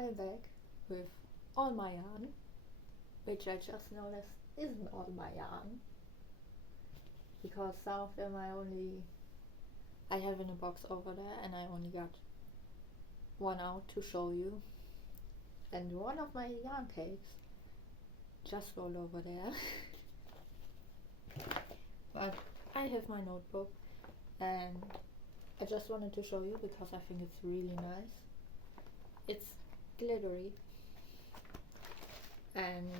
I am back with all my yarn, which I just noticed isn't all my yarn, because some of them I have in a box over there and I only got one out to show you, and one of my yarn cakes just rolled over there. But I have my notebook and I just wanted to show you because I think it's really nice. It's glittery, and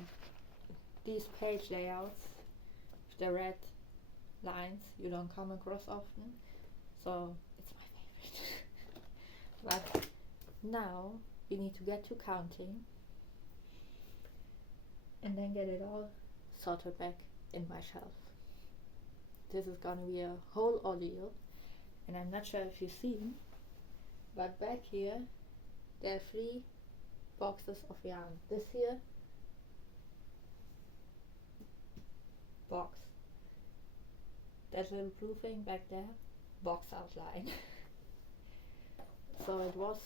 these page layouts with the red lines you don't come across often, so it's my favorite. But now we need to get to counting and then get it all sorted back in my shelf. This is gonna be a whole ordeal, and I'm not sure if you've seen, but back here there are 3 boxes of yarn. This here box, that little blue thing back there, box outline. So it was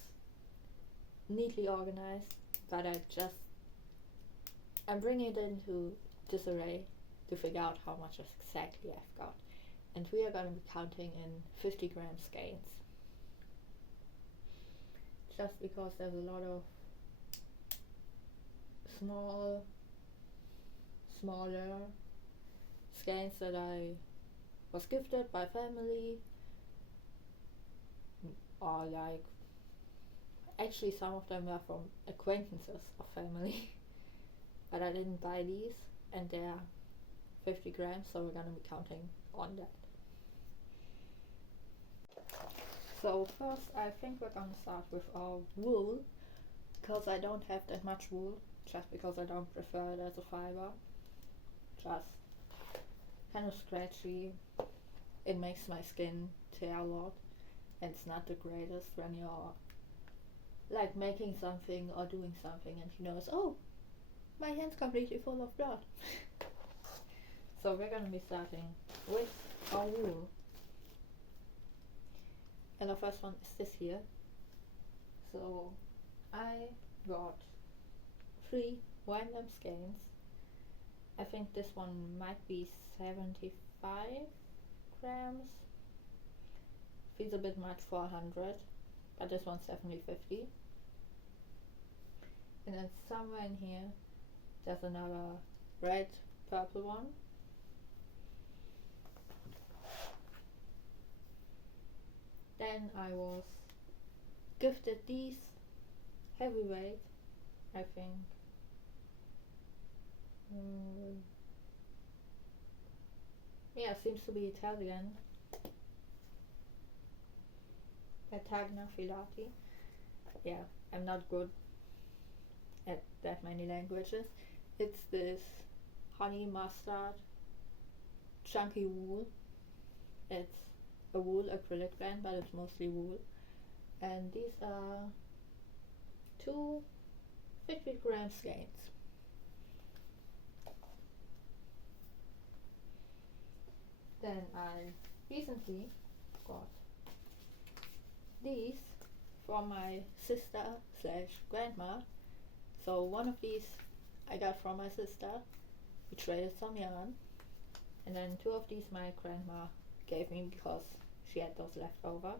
neatly organized, but I'm bringing it into disarray to figure out how much exactly I've got, and we are going to be counting in 50 gram skeins, just because there's a lot of smaller skeins that I was gifted by family, or actually some of them were from acquaintances of family. But I didn't buy these, and they're 50 grams, so we're gonna be counting on that. So first I think we're gonna start with our wool, because I don't have that much wool, just because I don't prefer it as a fiber. Just kind of scratchy, it makes my skin tear a lot, and it's not the greatest when you're like making something or doing something and you notice, oh, my hand's completely full of blood. So we're gonna be starting with our wool, and the first one is this here. So I got 3 random skeins. I think this one might be 75 grams. Feels a bit much for 100, but this one's definitely 50. And then somewhere in here there's another red purple one. Then I was gifted these heavyweight, I think. Yeah, seems to be Italian. Tagna filati. Yeah, I'm not good at that many languages. It's this honey mustard chunky wool. It's a wool acrylic blend, but it's mostly wool. And these are 2 50 gram skeins. Then I recently got these from my sister / grandma. So one of these I got from my sister. We traded some yarn, and then 2 of these my grandma gave me because she had those left over.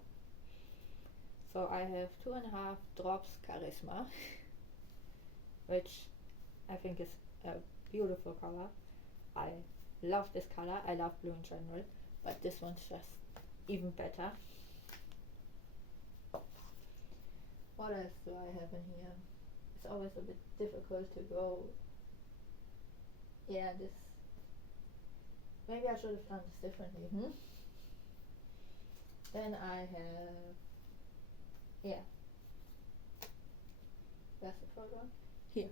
So I have 2.5 drops charisma, which I think is a beautiful color. I love this color. I love blue in general, but this one's just even better. What else do I have in here? It's always a bit difficult to go. Yeah, this. Maybe I should have done this differently. Then I have. Yeah. That's the first one. Here.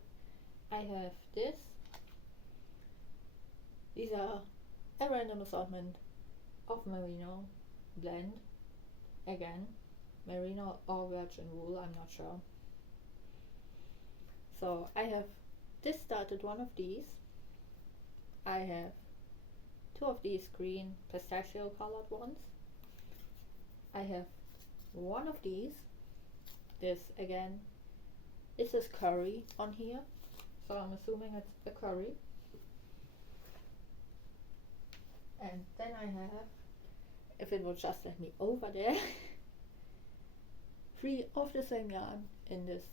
I have this. These are a random assortment of merino blend. Again, merino or virgin wool, I'm not sure. So I have discarded one of these. I have 2 of these green pistachio colored ones. I have one of these, this again This is curry on here, so I'm assuming it's the curry. And then I have, if it would just let me over there, 3 of the same yarn in this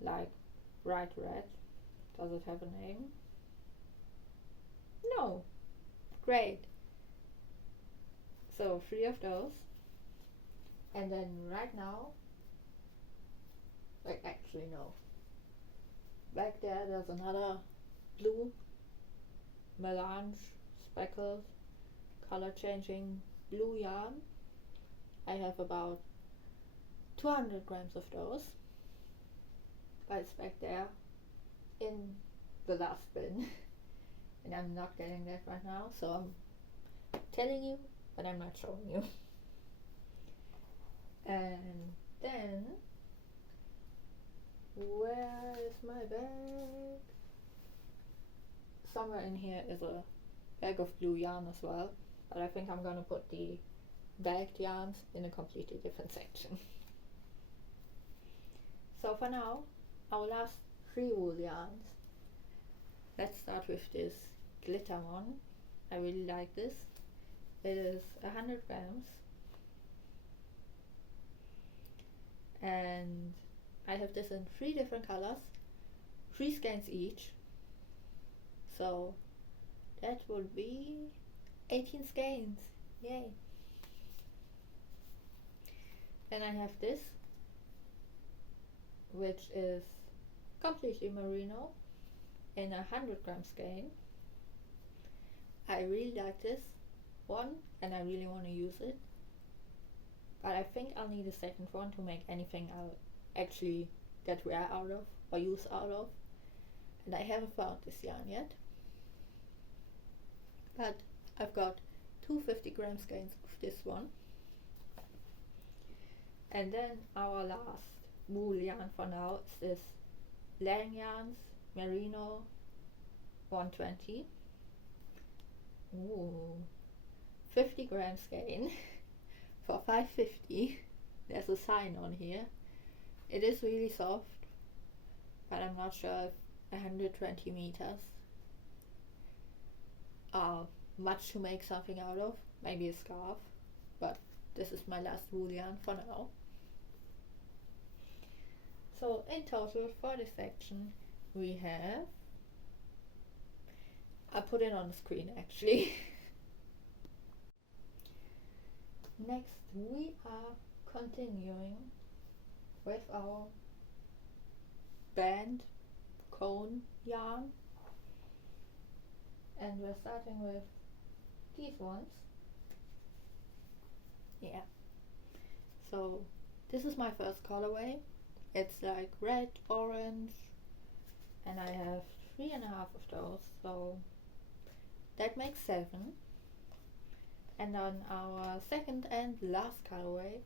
like bright red. Does it have a name? No. Great. So 3 of those. And then right now, wait, actually no. Back there there's another blue melange speckled color changing blue yarn. I have about 200 grams of those, but it's back there in the last bin and I'm not getting that right now, so I'm telling you but I'm not showing you. And then where is my bag? Somewhere in here is a bag of blue yarn as well, but I think I'm gonna put the bagged yarns in a completely different section. So for now, our last 3 wool yarns. Let's start with this glitter one. I really like this. It is 100 grams and I have this in 3 different colors, 3 skeins each, so that would be 18 skeins. Yay! Then I have this, which is completely merino in 100 gram skein. I really like this one and I really want to use it, but I think I'll need a second one to make anything I'll actually get wear out of or use out of, and I haven't found this yarn yet, but I've got 2 50 gram skeins of this one. And then our last wool yarn for now is this Lang Yarns Merino 120. Ooh, 50 gram skein for 550. There's a sign on here. It is really soft, but I'm not sure if 120 meters are much to make something out of. Maybe a scarf, but this is my last wool yarn for now. So in total for this section we have, I put it on the screen actually. Next we are continuing with our band cone yarn, and we're starting with these ones. Yeah, so this is my first colorway. It's like red, orange, and I have 3.5 of those, so that makes 7. And then our second and last colorway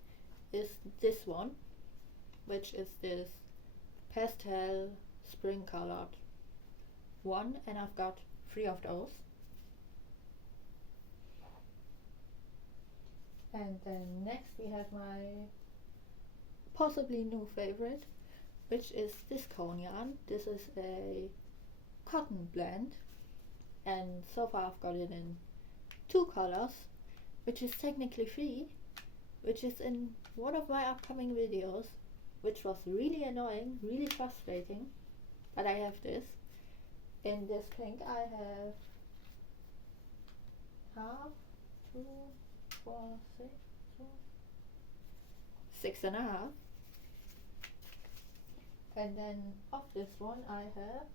is this one, which is this pastel spring colored one, and I've got 3 of those. And then next we have my possibly new favorite, which is this cone yarn. This is a cotton blend, and so far I've got it in 2 colors, which is technically 3, which is in one of my upcoming videos, which was really annoying, really frustrating. But I have this in this pink. I have half, 2, 4, 6, 6.5. And then of this one I have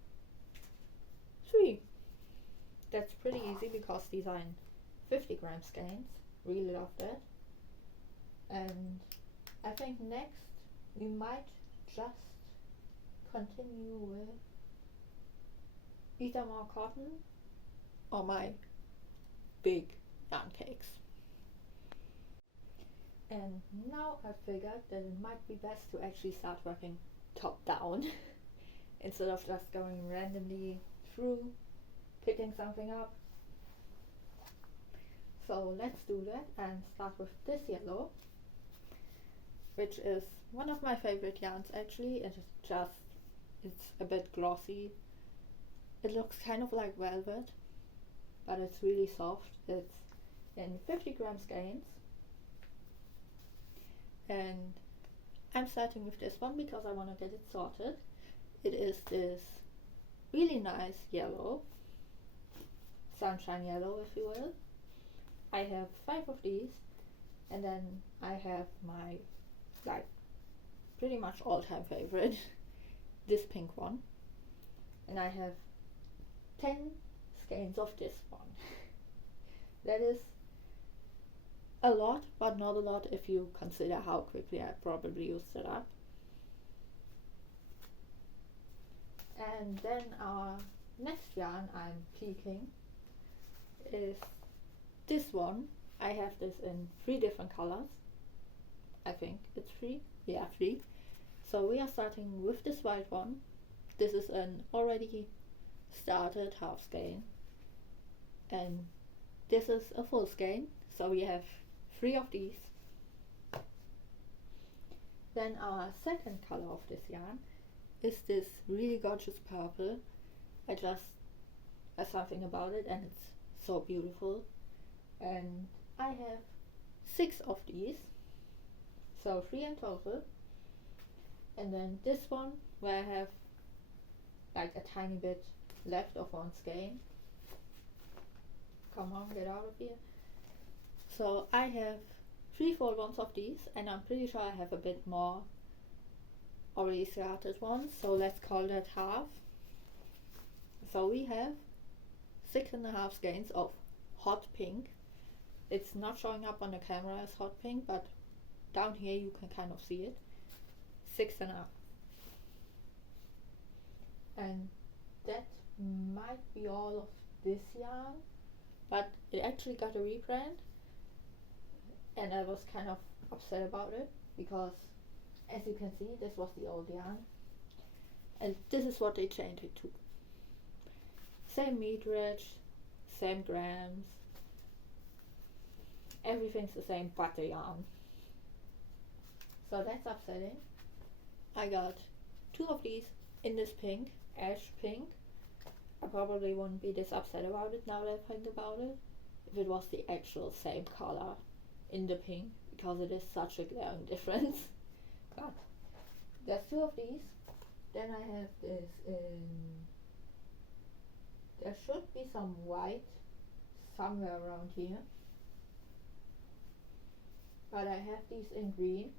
3. That's pretty easy because these are in 50 gram skeins. Really love that. And I think next we might just continue with either more cotton or my big yarn cakes. And now I figured that it might be best to actually start working top down instead of just going randomly through picking something up. So let's do that and start with this yellow, which is one of my favorite yarns actually. It is just It's a bit glossy. It looks kind of like velvet, but it's really soft. It's in 50 gram skeins, and I'm starting with this one because I want to get it sorted. It is this really nice yellow, sunshine yellow if you will. I have 5 of these, and then I have my, like, pretty much all-time favorite, this pink one, and I have 10 skeins of this one. That is a lot, but not a lot if you consider how quickly I probably used it up. And then our next yarn I'm peeking is this one. I have this in 3 different colors. I think it's 3. Yeah, 3. So we are starting with this white one. This is an already started half skein, and this is a full skein, so we have 3 of these. Then our second color of this yarn is this really gorgeous purple. I just something about it, and it's so beautiful. And I have 6 of these, so 3 in total. And then this one where I have like a tiny bit left of one skein. Come on, get out of here. So I have 3 full ones of these, and I'm pretty sure I have a bit more already started ones, so let's call that half. So we have 6.5 skeins of hot pink. It's not showing up on the camera as hot pink, but down here you can kind of see it. 6.5. And that might be all of this yarn, but it actually got a reprint, and I was kind of upset about it because, as you can see, this was the old yarn, and this is what they changed it to. Same meterage, same grams, everything's the same but the yarn. So that's upsetting. I got 2 of these in this pink, ash pink. I probably wouldn't be this upset about it now that I think about it, if it was the actual same color in the pink, because it is such a glaring difference. But there's 2 of these. Then I have this in, there should be some white somewhere around here, but I have these in green.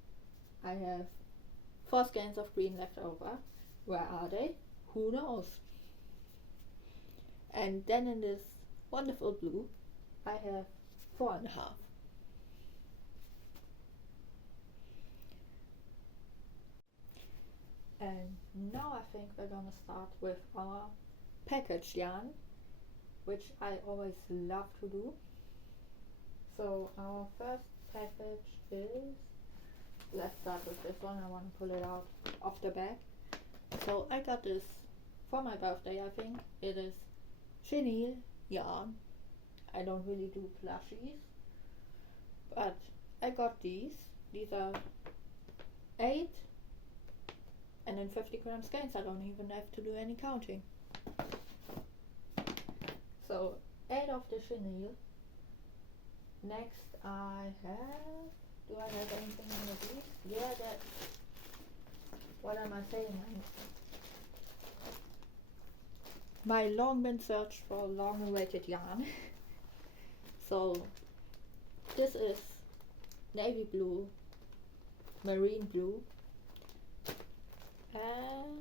I have 4 skeins of green left over. Where are they? Who knows? And then in this wonderful blue, I have 4.5. And now I think we're gonna start with our package yarn, which I always love to do. So our first package is, let's start with this one. I want to pull it out of the bag. So I got this for my birthday, I think. It is chenille yarn. I don't really do plushies, but I got these. These are 8 and in 50 gram skeins. I don't even have to do any counting. So 8 of the chenille. Next I have, do I have anything under these? Yeah, that, what am I saying? My long been search for long awaited yarn. So this is navy blue, marine blue, and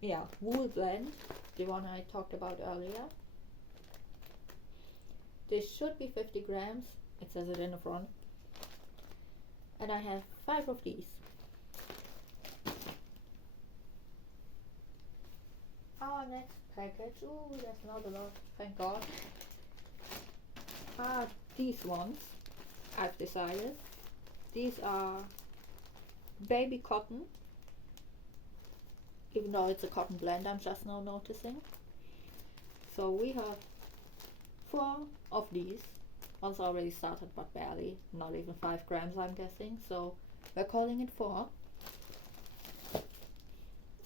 yeah, wool blend, the one I talked about earlier. This should be 50 grams, it says it in the front. And I have 5 of these. Our next package, ooh, there's not a lot, thank God, are these ones. I've decided. These are baby cotton, even though it's a cotton blend, I'm just now noticing. So we have 4 of these. One's already started, but barely, not even 5 grams I'm guessing, so we're calling it 4.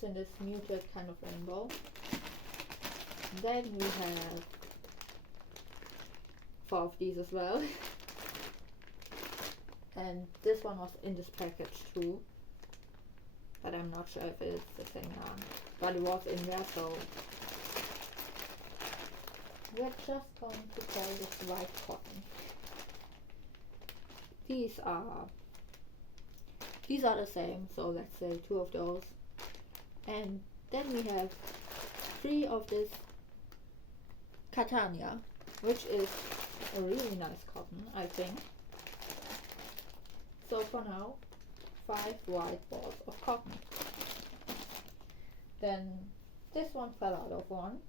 It's in this muted kind of rainbow. Then we have 4 of these as well. And this one was in this package too, but I'm not sure if it's the same yarn, but it was in there, so we're just going to call this white cotton. These are the same, so let's say 2 of those. And then we have 3 of this Catania, which is a really nice cotton, I think. So for now, 5 white balls of cotton. Then this one fell out of one,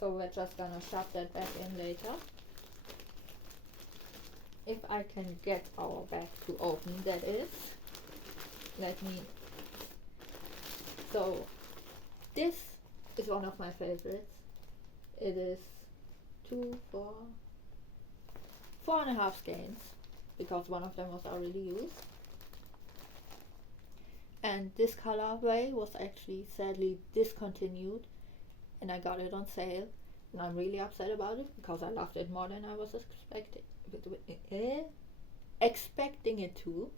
so we're just gonna shove that back in later. If I can get our bag to open, that is. So this is one of my favorites. It is 4.5 skeins, because one of them was already used. And this colorway was actually sadly discontinued, and I got it on sale, and I'm really upset about it because I loved it more than I was expecting it to.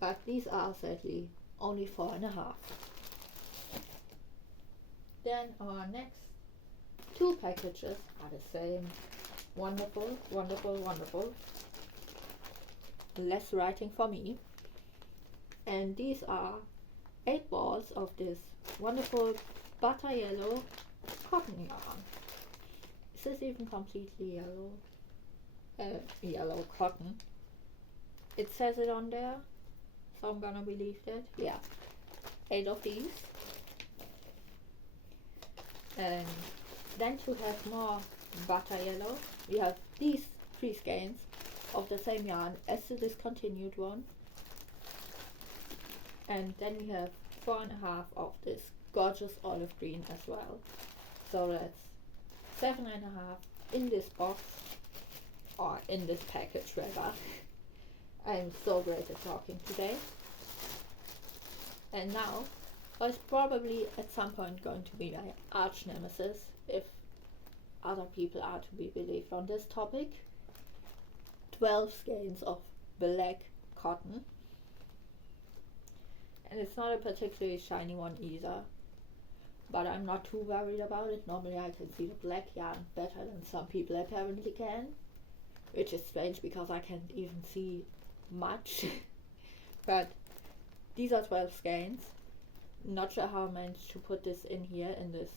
But these are sadly only 4.5. Then our next 2 packages are the same. Wonderful, wonderful, wonderful. Less writing for me. And these are 8 balls of this wonderful butter yellow cotton yarn. Is this even completely yellow? Yellow cotton. It says it on there, so I'm gonna believe that. Yeah, 8 of these. And then to have more butter yellow, we have these 3 skeins of the same yarn as the discontinued one. And then we have 4.5 of this gorgeous olive green as well. So that's 7.5 in this box, or in this package rather. I am so great at talking today. And now, it's probably at some point going to be my arch nemesis, if other people are to be believed on this topic. 12 skeins of black cotton. And it's not a particularly shiny one either, but I'm not too worried about it. Normally I can see the black yarn better than some people apparently can, which is strange because I can't even see much. But these are 12 skeins. Not sure how I managed to put this in here, in this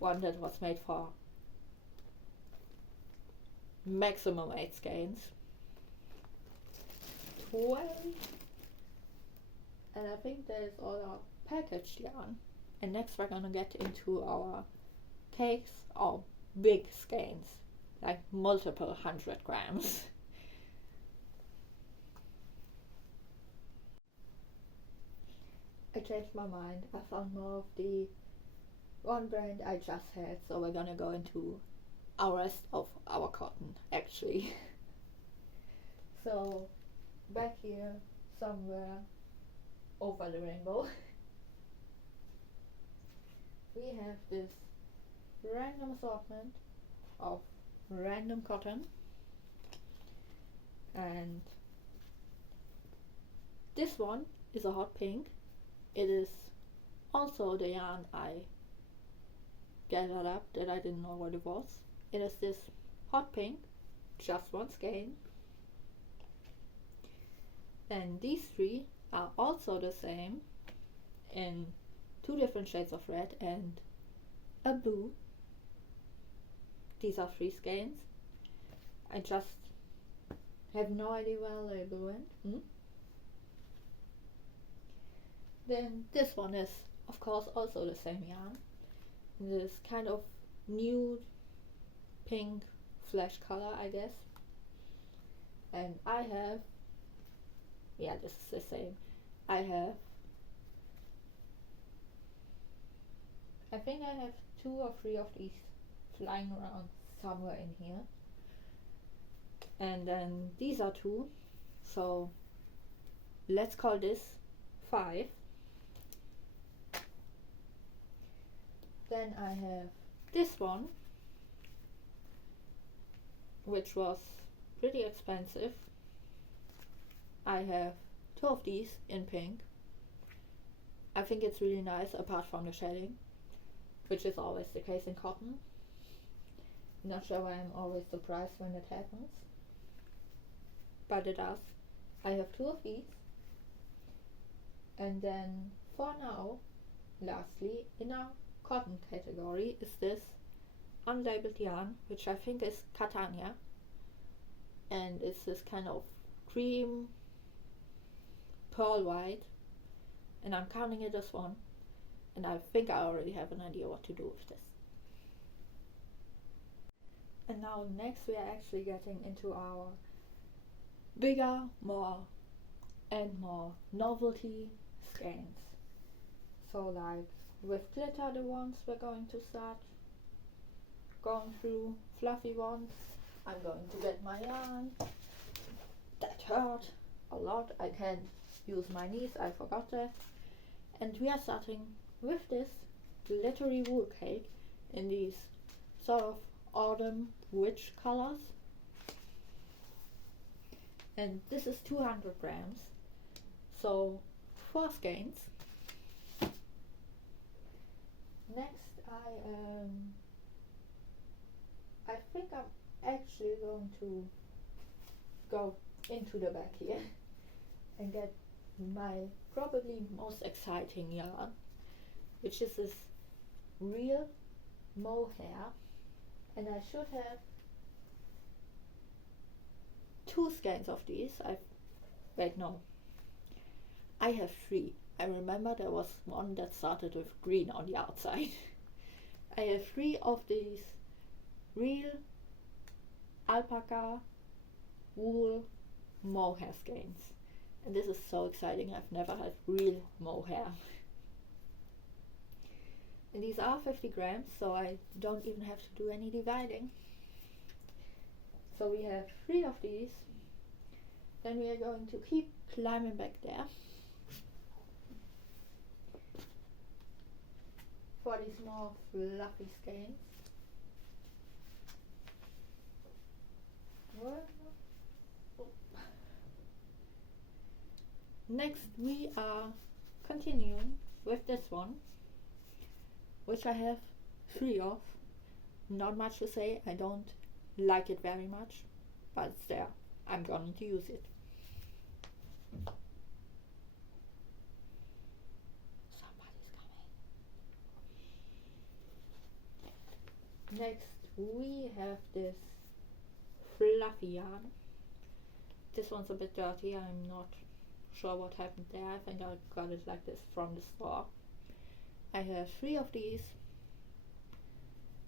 one that was made for maximum 8 skeins. 12. And I think that is all our packaged yarn. And next we're gonna get into our cakes, or big skeins, like multiple 100 grams. I changed my mind. I found more of the one brand I just had, so we're gonna go into our rest of our cotton actually. So back here somewhere over the rainbow we have this random assortment of random cotton, and this one is a hot pink. It is also the yarn I gathered up that I didn't know what it was. It is this hot pink, just 1 skein. And these 3 are also the same, in 2 different shades of red and a blue. These are 3 skeins. I just have no idea where the label went. Then this one is of course also the same yarn, this kind of nude pink flesh color, I guess. And I have, yeah, this is the same. I think I have 2 or 3 of these flying around somewhere in here. And then these are 2, so let's call this 5. Then I have this one, which was pretty expensive. I have two of these in pink. I think it's really nice apart from the shading, which is always the case in cotton. Not sure why I'm always surprised when it happens, but it does. I have two of these. And then for now, lastly, in our cotton category is this unlabeled yarn, which I think is Catania, and it's this kind of cream pearl white, and I'm counting it as one, and I think I already have an idea what to do with this. And now next we are actually getting into our bigger, more novelty skeins. So like with glitter, the ones we're going to start going through, fluffy ones. I'm going to get my yarn. That hurt a lot. I can't use my knees, I forgot that. And we are starting with this glittery wool cake in these sort of autumn witch colors. And this is 200 grams, so 4 skeins. Next I think I'm actually going to go into the back here and get my probably most exciting yarn, which is this real mohair, and I should have 2 skeins of these. I have 3. I remember there was one that started with green on the outside. I have 3 of these real alpaca wool mohair skeins, and this is so exciting. I've never had real mohair. And these are 50 grams, so I don't even have to do any dividing. So we have 3 of these. Then we are going to keep climbing back there for these more fluffy skeins. Next we are continuing with this one, which I have 3 of. Not much to say, I don't like it very much, but it's there. I'm going to use it. Somebody's coming. Next we have this fluffy yarn. This one's a bit dirty. I'm not sure what happened there. I think I got it like this from the store. I have 3 of these,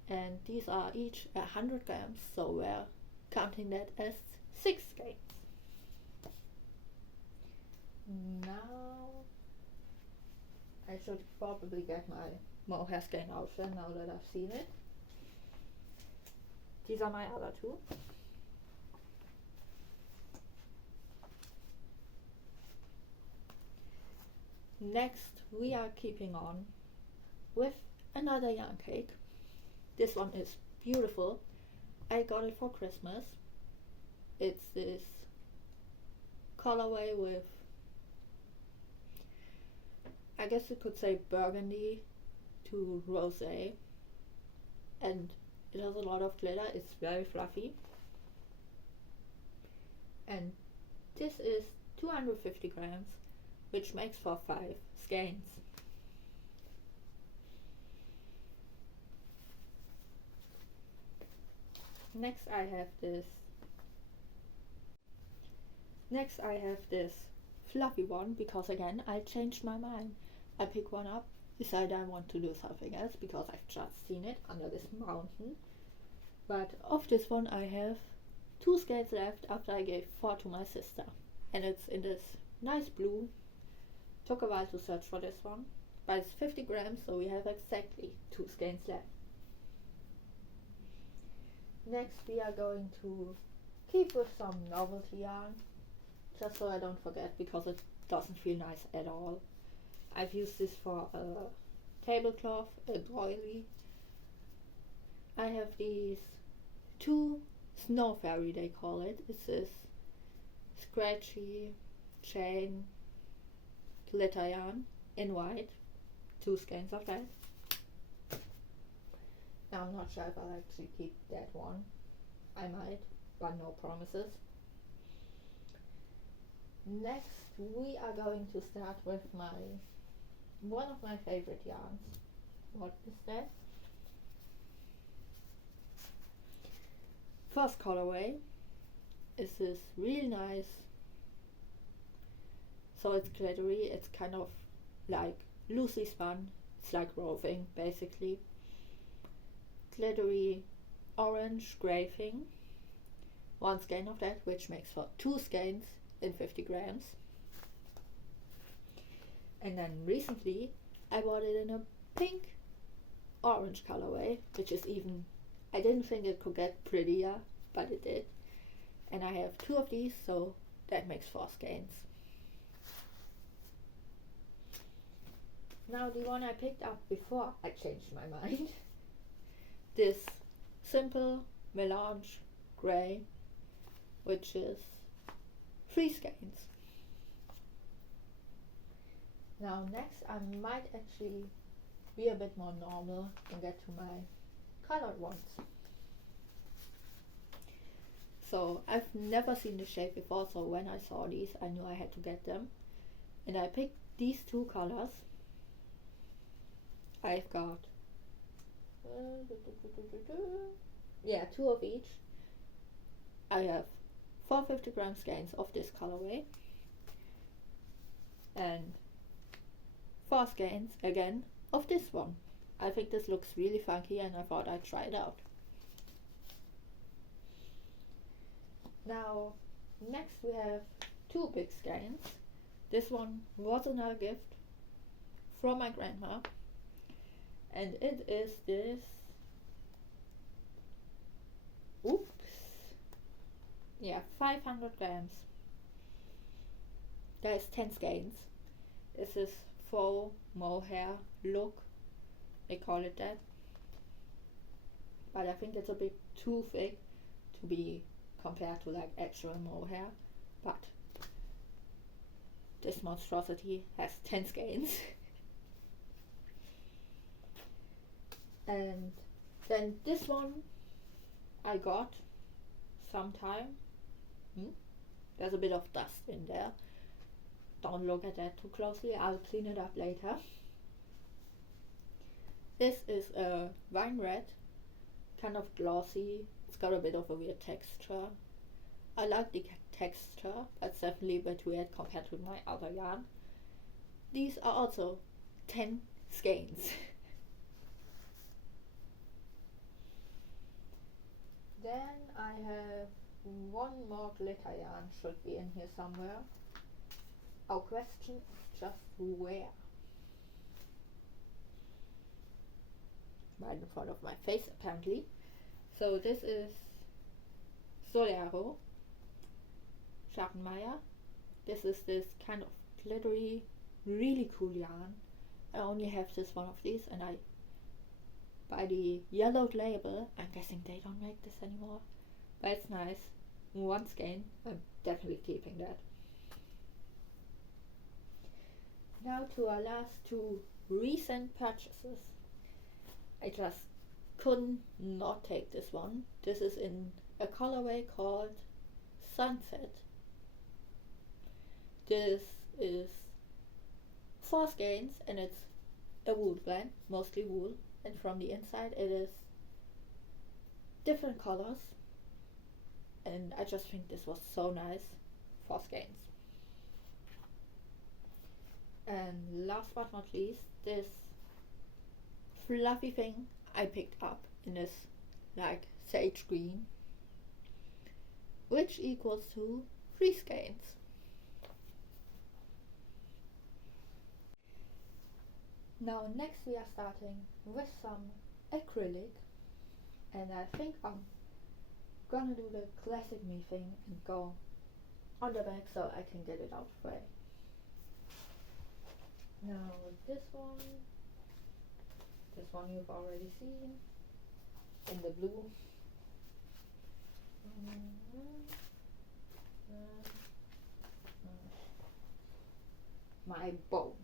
and these are each 100 grams, so we're counting that as 6 skeins. Now I should probably get my mohair skein out there now that I've seen it. These are my other 2. Next we are keeping on with another yarn cake. This one is beautiful. I got it for Christmas. It's this colorway with, I guess you could say, burgundy to rosé, and it has a lot of glitter. It's very fluffy, and this is 250 grams, which makes for 5 skeins. Next I have this fluffy one, because again I changed my mind. I picked one up, decided I want to do something else because I've just seen it under this mountain. But of this one I have 2 skeins left after I gave 4 to my sister, and it's in this nice blue. Took a while to search for this one, but it's 50 grams, so we have exactly 2 skeins left. Next we are going to keep with some novelty yarn, just so I don't forget, because it doesn't feel nice at all. I've used this for a tablecloth, a doily. I have these two snow fairy, they call it. It's this scratchy chain glitter yarn in white, 2 skeins of that. Now I'm not sure if I'll actually keep that one. I might, but no promises. Next we are going to start with one of my favorite yarns. What is that? First colorway is this really nice, so it's glittery, it's kind of like loosely spun, it's like roving basically. Glittery orange grafing, 1 skein of that, which makes for 2 skeins in 50 grams. And then recently I bought it in a pink orange colorway, which is even, I didn't think it could get prettier, but it did. And I have 2 of these, so that makes 4 skeins. Now the one I picked up before I changed my mind, this simple melange grey, which is 3 skeins. Now next I might actually be a bit more normal and get to my colored ones. So I've never seen the shade before, so when I saw these I knew I had to get them. And I picked these 2 colors. I've got 2 of each. I have 4 50-gram skeins of this colorway and 4 skeins again of this one. I think this looks really funky and I thought I'd try it out. Now next we have 2 big skeins. This one was another gift from my grandma, and it is this, oops, yeah, 500 grams. There's 10 skeins. This is faux mohair look, they call it that, but I think it's a bit too thick to be compared to like actual mohair, but this monstrosity has 10 skeins. And then this one I got sometime. There's a bit of dust in there. Don't look at that too closely, I'll clean it up later. This is a wine red, kind of glossy. It's got a bit of a weird texture. I like the texture, but it's definitely a bit weird compared to my other yarn. These are also 10 skeins. Then I have one more glitter yarn, should be in here somewhere. Our question is just where? Right in front of my face apparently. So this is Solero Schattenmeier. This is this kind of glittery, really cool yarn. I only have this one of these, and I buy the yellowed label. I'm guessing they don't make this anymore, but it's nice. 1 skein, I'm definitely keeping that. Now to our last 2 recent purchases. I just couldn't not take this one. This is in a colorway called Sunset. This is 4 skeins and it's a wool blend, mostly wool, and from the inside it is different colors, and I just think this was so nice. 4 skeins. And last but not least, this fluffy thing I picked up in this like sage green, which equals to 3 skeins. Now next we are starting with some acrylic, and I think I'm gonna do the classic me thing and go on the back so I can get it out right. Now this one This one you've already seen in the blue. My bones.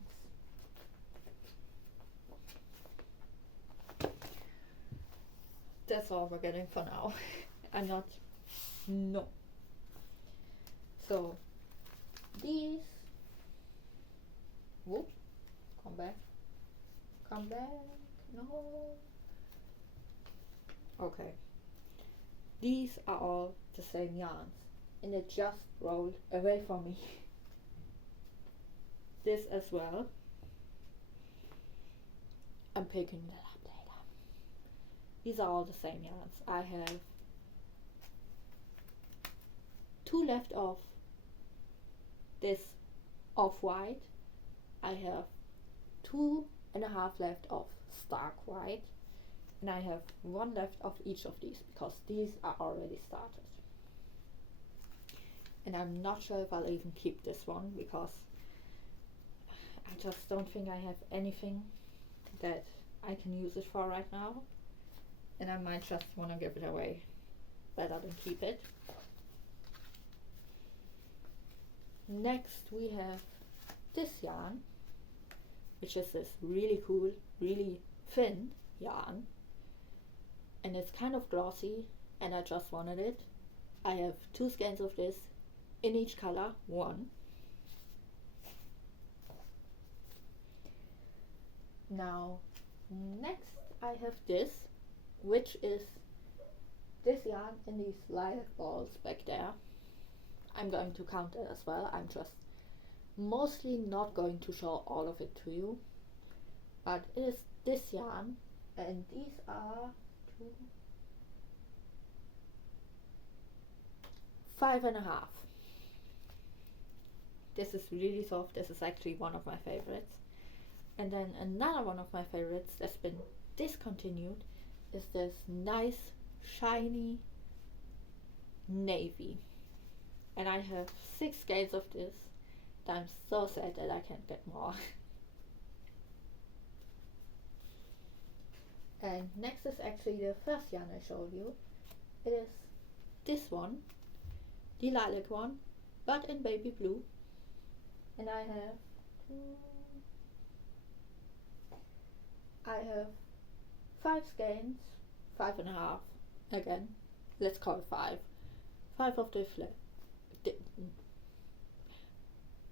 That's all we're getting for now. I'm not. No. So these. Whoop. Come back. Come back. No. Okay. These are all the same yarns, and it just rolled away from me. This as well. I'm picking that up later. These are all the same yarns. I have 2 left of this off-white. I have 2.5 left of stark white, and I have 1 left of each of these because these are already started. And I'm not sure if I'll even keep this one because I just don't think I have anything that I can use it for right now, and I might just want to give it away better than keep it. Next we have this yarn, which is this really cool, really thin yarn, and it's kind of glossy, and I just wanted it. I have 2 skeins of this in each color, 1. Now next I have this, which is this yarn in these lilac balls back there. I'm going to count it as well. I'm just mostly not going to show all of it to you, but it is this yarn, and these are 5.5. This is really soft. This is actually one of my favorites. And then another one of my favorites that's been discontinued is this nice shiny navy, and I have 6 skeins of this. I'm so sad that I can't get more. And next is actually the first yarn I showed you. It is this one, the lilac one, but in baby blue, and I have 5 skeins, 5.5 again. Let's call it 5. 5 of the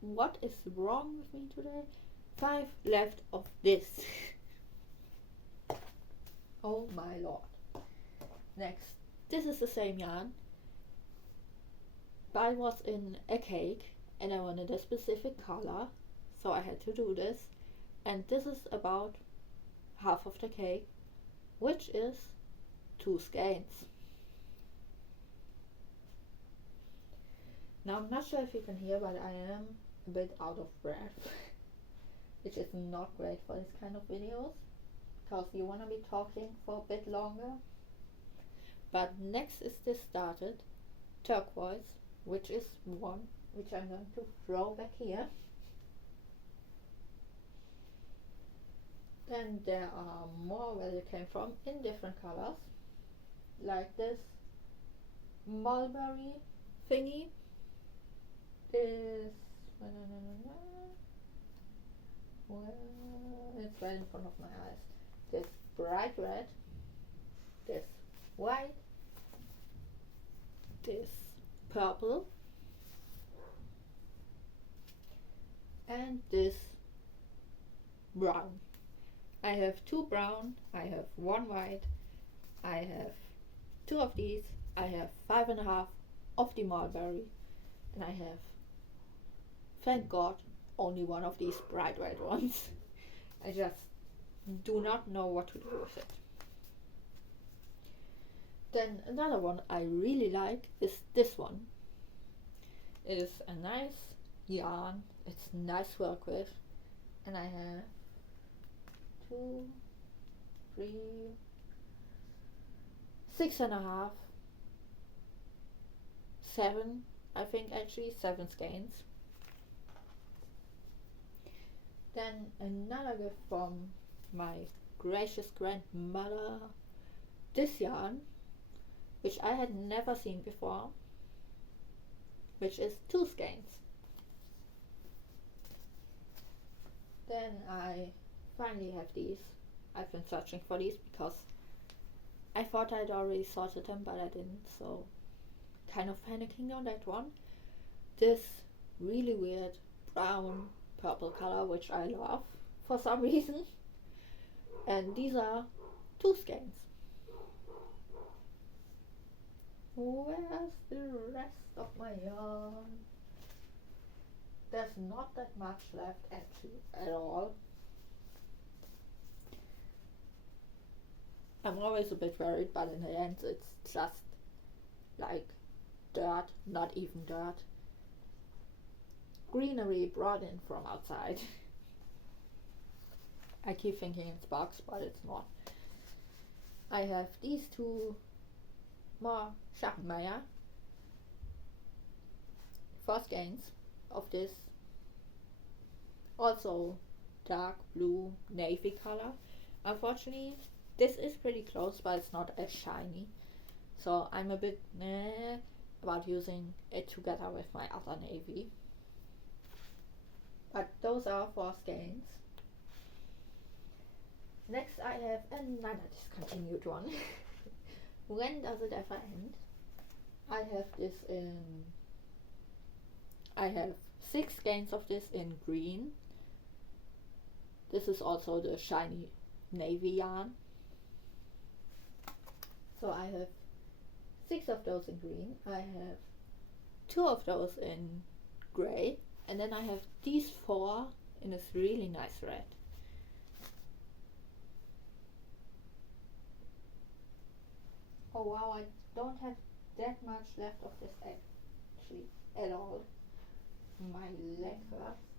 what is wrong with me today? 5 left of this. Oh my lord. Next, this is the same yarn, but it was in a cake, and I wanted a specific color, so I had to do this. And this is about half of the cake, which is 2 skeins. Now I'm not sure if you can hear, but I am a bit out of breath, which is not great for this kind of videos because you want to be talking for a bit longer. But next is this started turquoise, which is one which I'm going to throw back here. Then there are more where they came from in different colors, like this mulberry thingy, this, well, it's right in front of my eyes, this bright red, this white, this purple, and this brown. I have 2 brown, I have 1 white, I have 2 of these, I have 5.5 of the mulberry, and I have, thank God, only 1 of these bright red ones. I just do not know what to do with it. Then another one I really like is this one. It is a nice yarn, it's nice to work with, and I have 2, 3, 6.5, 7, I think actually 7 skeins. Then another gift from my gracious grandmother this yarn, which I had never seen before, which is 2 skeins. Then I finally have these. I've been searching for these because I thought I'd already sorted them, but I didn't, so kind of panicking on that one. This really weird brown purple color, which I love for some reason. And these are 2 skeins. Where's the rest of my yarn? There's not that much left actually at all. I'm always a bit worried, but in the end it's just like dirt, not even dirt. Greenery brought in from outside. I keep thinking it's bugs, but it's not. I have these 2 more Schachenmeier 4 skeins of this, also dark blue navy color. Unfortunately, this is pretty close, but it's not as shiny, so I'm a bit about using it together with my other navy. But those are 4 skeins. Next I have another discontinued one. When does it ever end? I have 6 skeins of this in green. This is also the shiny navy yarn. So I have 6 of those in green. I have 2 of those in grey. And then I have these 4 in this really nice red. Oh wow, I don't have that much left of this actually at all. My leg hurts.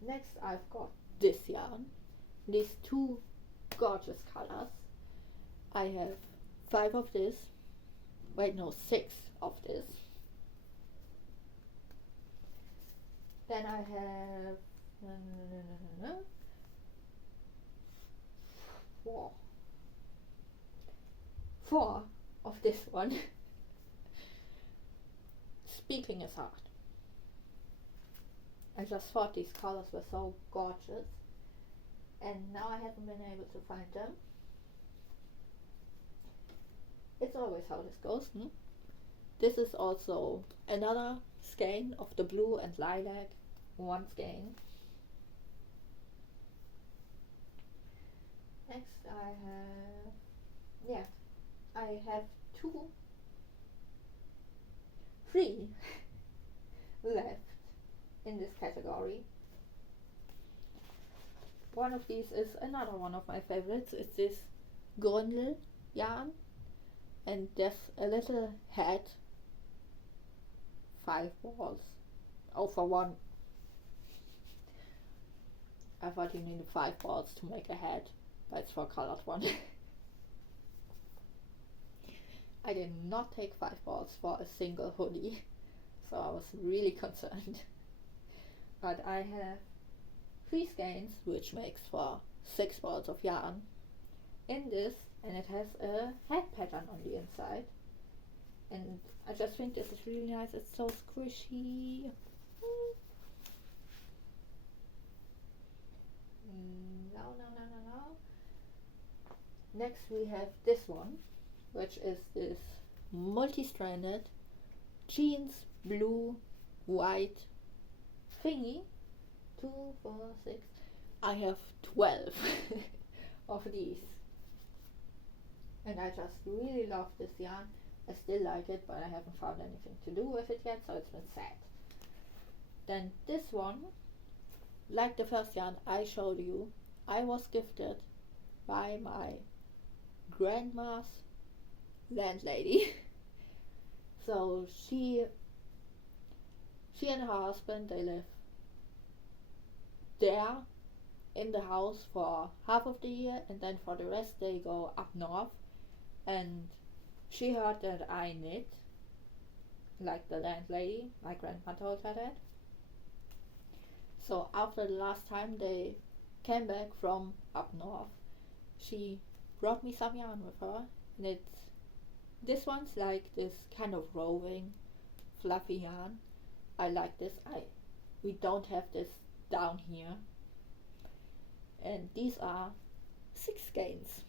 Next I've got this yarn. These 2 gorgeous colors. I have 5 of this. Wait, no, 6 of this. Then I have 4 of this one. Speaking is hard. I just thought these colors were so gorgeous, and now I haven't been able to find them. It's always how this goes. This is also another skein of the blue and lilac, 1 skein. Next I have 3 left in this category. One of these is another one of my favorites. It's this Grundel yarn, and there's a little head, 5 balls. Oh, for 1. I thought you needed 5 balls to make a head, but it's for a colored one. I did not take 5 balls for a single hoodie, so I was really concerned. But I have 3 skeins, which makes for 6 balls of yarn in this, and it has a head pattern on the inside. And I just think this is really nice. It's so squishy. No. Next we have this one, which is this multi-stranded jeans blue white thingy. 2, 4, 6. I have 12 of these, and I just really love this yarn. I still like it, but I haven't found anything to do with it yet, so it's been sad. Then this one, like the first yarn I showed you, I was gifted by my grandma's landlady. So she and her husband, they live there in the house for half of the year, and then for the rest they go up north. And she heard that I knit, like the landlady, my grandma told her that. So after the last time they came back from up north, she brought me some yarn with her, and this one's like this kind of roving, fluffy yarn. I like this. We don't have this down here, and these are 6 skeins.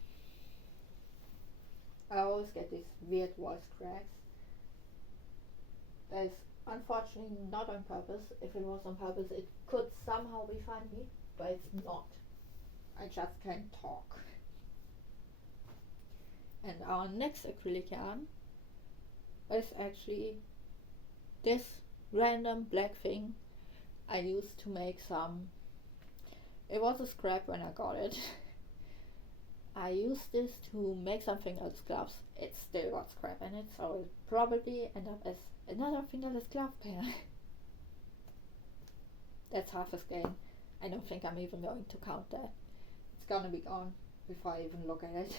I always get these weird voice cracks. That is unfortunately not on purpose. If it was on purpose, it could somehow be funny, but it's not. I just can't talk. And our next acrylic yarn is actually this random black thing I used to make some. It was a scrap when I got it. I used this to make some fingerless gloves. It still got scrap in it, so it probably end up as another fingerless glove pair. That's half a skein. I don't think I'm even going to count that. It's gonna be gone before I even look at it.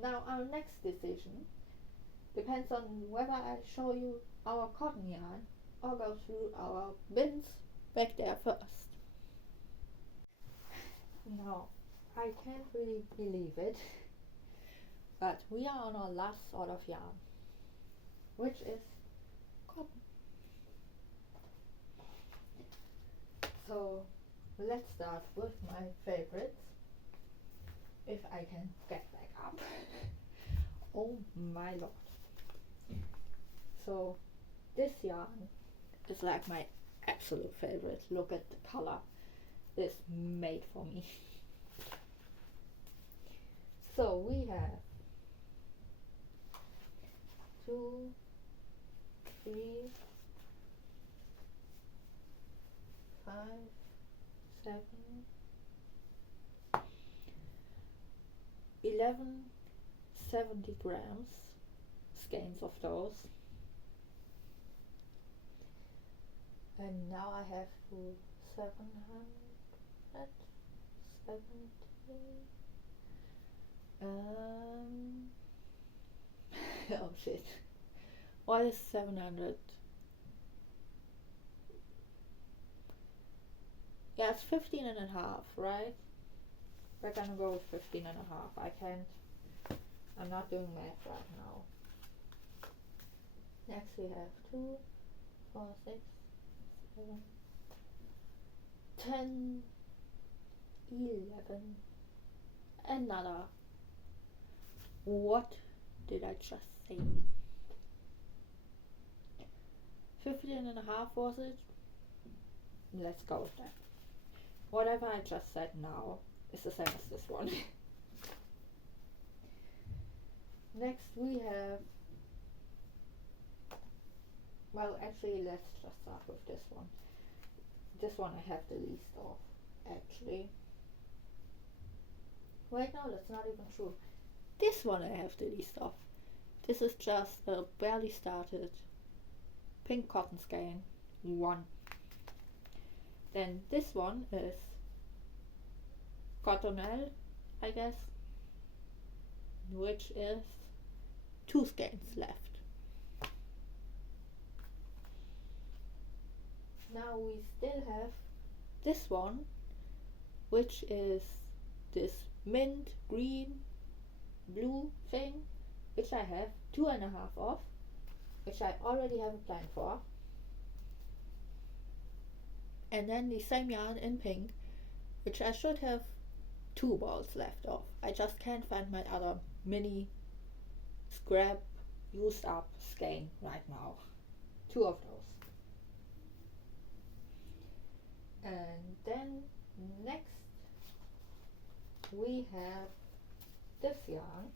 Now our next decision depends on whether I show you our cotton yarn or go through our bins back there first. Now, I can't really believe it, but we are on our last sort of yarn, which is cotton. So let's start with my favorites, if I can get back up. Oh my lord. So this yarn is like my absolute favorite. Look at the color. It's made for me. So we have 2, 3, 5, 7, 11 70 grams skeins of those, and now I have to 770 oh shit, what is 700? Yeah, it's 15 and a half, right? We're gonna go with 15 and a half. I'm not doing math right now. Next we have 2, 4, 6, 7, 10, 11, another. What did I just say? 15 and a half was it? Let's go with that. Whatever I just said now is the same as this one. Next we have, well actually let's just start with this one. This one I have the least of, actually. Wait, no, that's not even true. This one I have the least of. This is just a barely started pink cotton skein 1. Then this one is Cottonelle, I guess, which is 2 skeins left. Now we still have this one, which is this mint, green, blue thing, which I have 2.5 of, which I already have a plan for. And then the same yarn in pink, which I should have 2 balls left of. I just can't find my other mini scrap used up skein right now. 2 of those. And then next we have this yarn.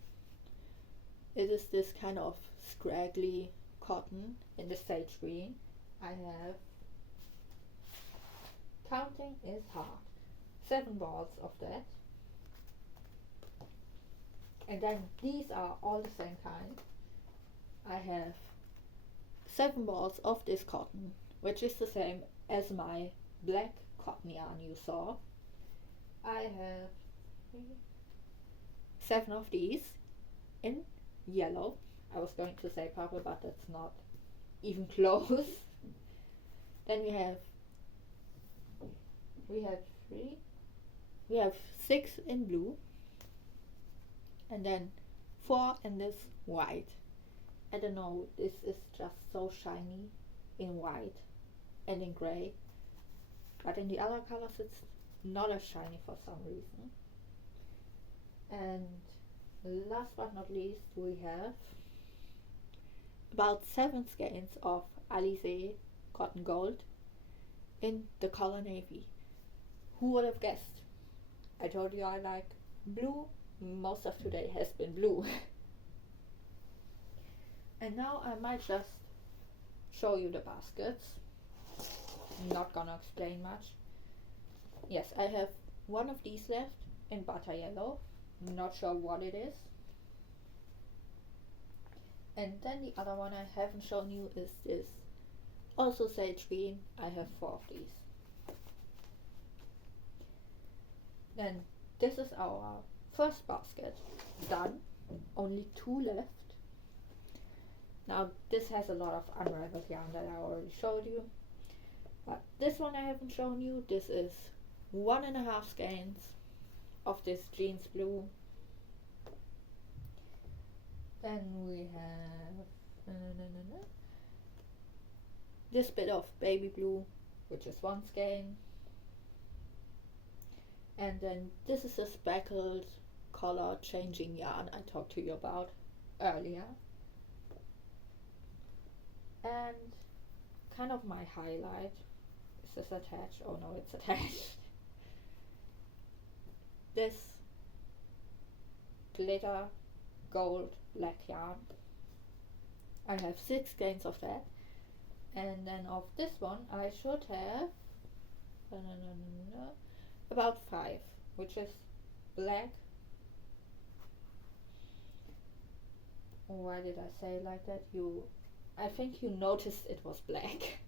It is this kind of scraggly cotton in the sage green. I have, counting is hard, 7 balls of that. And then these are all the same kind. I have 7 balls of this cotton, which is the same as my black cotton yarn you saw. I have 7 of these in yellow. I was going to say purple, but that's not even close. Then we have we have 3, we have 6 in blue, and then 4 in this white. I don't know, this is just so shiny in white and in gray, but in the other colors it's not as shiny for some reason. And last but not least, we have about 7 skeins of Alize cotton gold in the color navy. Who would have guessed? I told you I like blue. Most of today has been blue. And now I might just show you the baskets. I'm not gonna explain much. Yes, I have one of these left in butter yellow. Not sure what it is. And then the other one I haven't shown you is this, also sage green. I have 4 of these. Then this is our first basket done. Only 2 left. Now this has a lot of unraveled yarn that I already showed you, but this one I haven't shown you. This is 1.5 skeins of this jeans blue. Then we have this bit of baby blue, which is 1 skein. And then this is a speckled color changing yarn I talked to you about earlier. And kind of my highlight, is this attached? Oh no, it's attached. This glitter gold black yarn. I have 6 skeins of that. And then of this one I should have about 5, which is black. Why did I say it like that? I think you noticed it was black.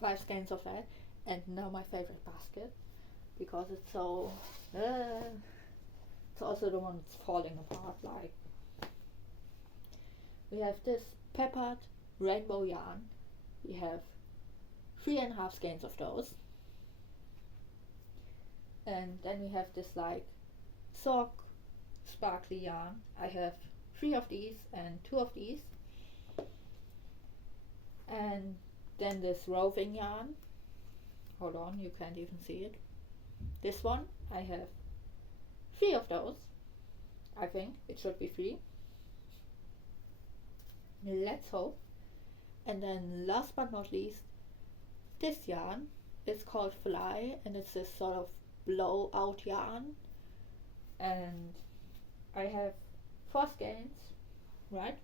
5 skeins of that. And now my favorite basket, because it's so it's also the one that's falling apart. Like, we have this peppered rainbow yarn. We have 3.5 skeins of those. And then we have this like sock sparkly yarn. I have 3 of these and 2 of these. And then this roving yarn. Hold on, you can't even see it. This one, I have 3 of those. I think it should be 3. Let's hope. And then last but not least, this yarn is called Fly, and it's this sort of blowout yarn. And I have 4 skeins, right?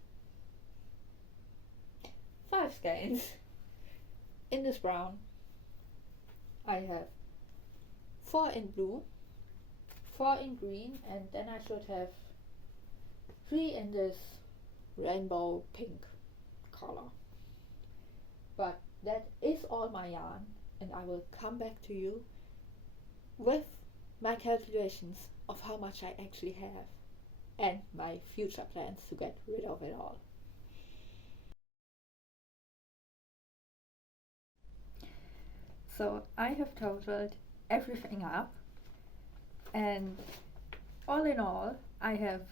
5 skeins in this brown. I have 4 in blue, 4 in green, and then I should have 3 in this rainbow pink color. But that is all my yarn, and I will come back to you with my calculations of how much I actually have and my future plans to get rid of it all. So I have totaled everything up, and all in all I have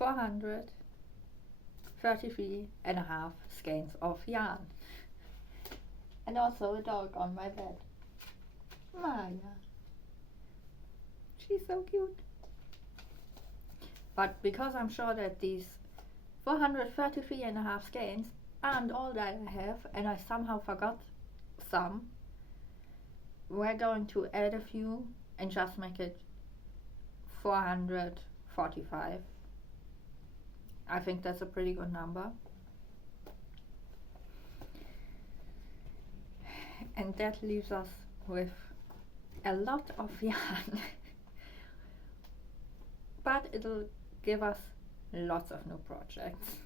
433.5 skeins of yarn, and also a dog on my bed, Maya. She's so cute. But because I'm sure that these 433.5 skeins aren't all that I have, and I somehow forgot some, we're going to add a few and just make it 445. I think that's a pretty good number. And that leaves us with a lot of yarn. But it'll give us lots of new projects.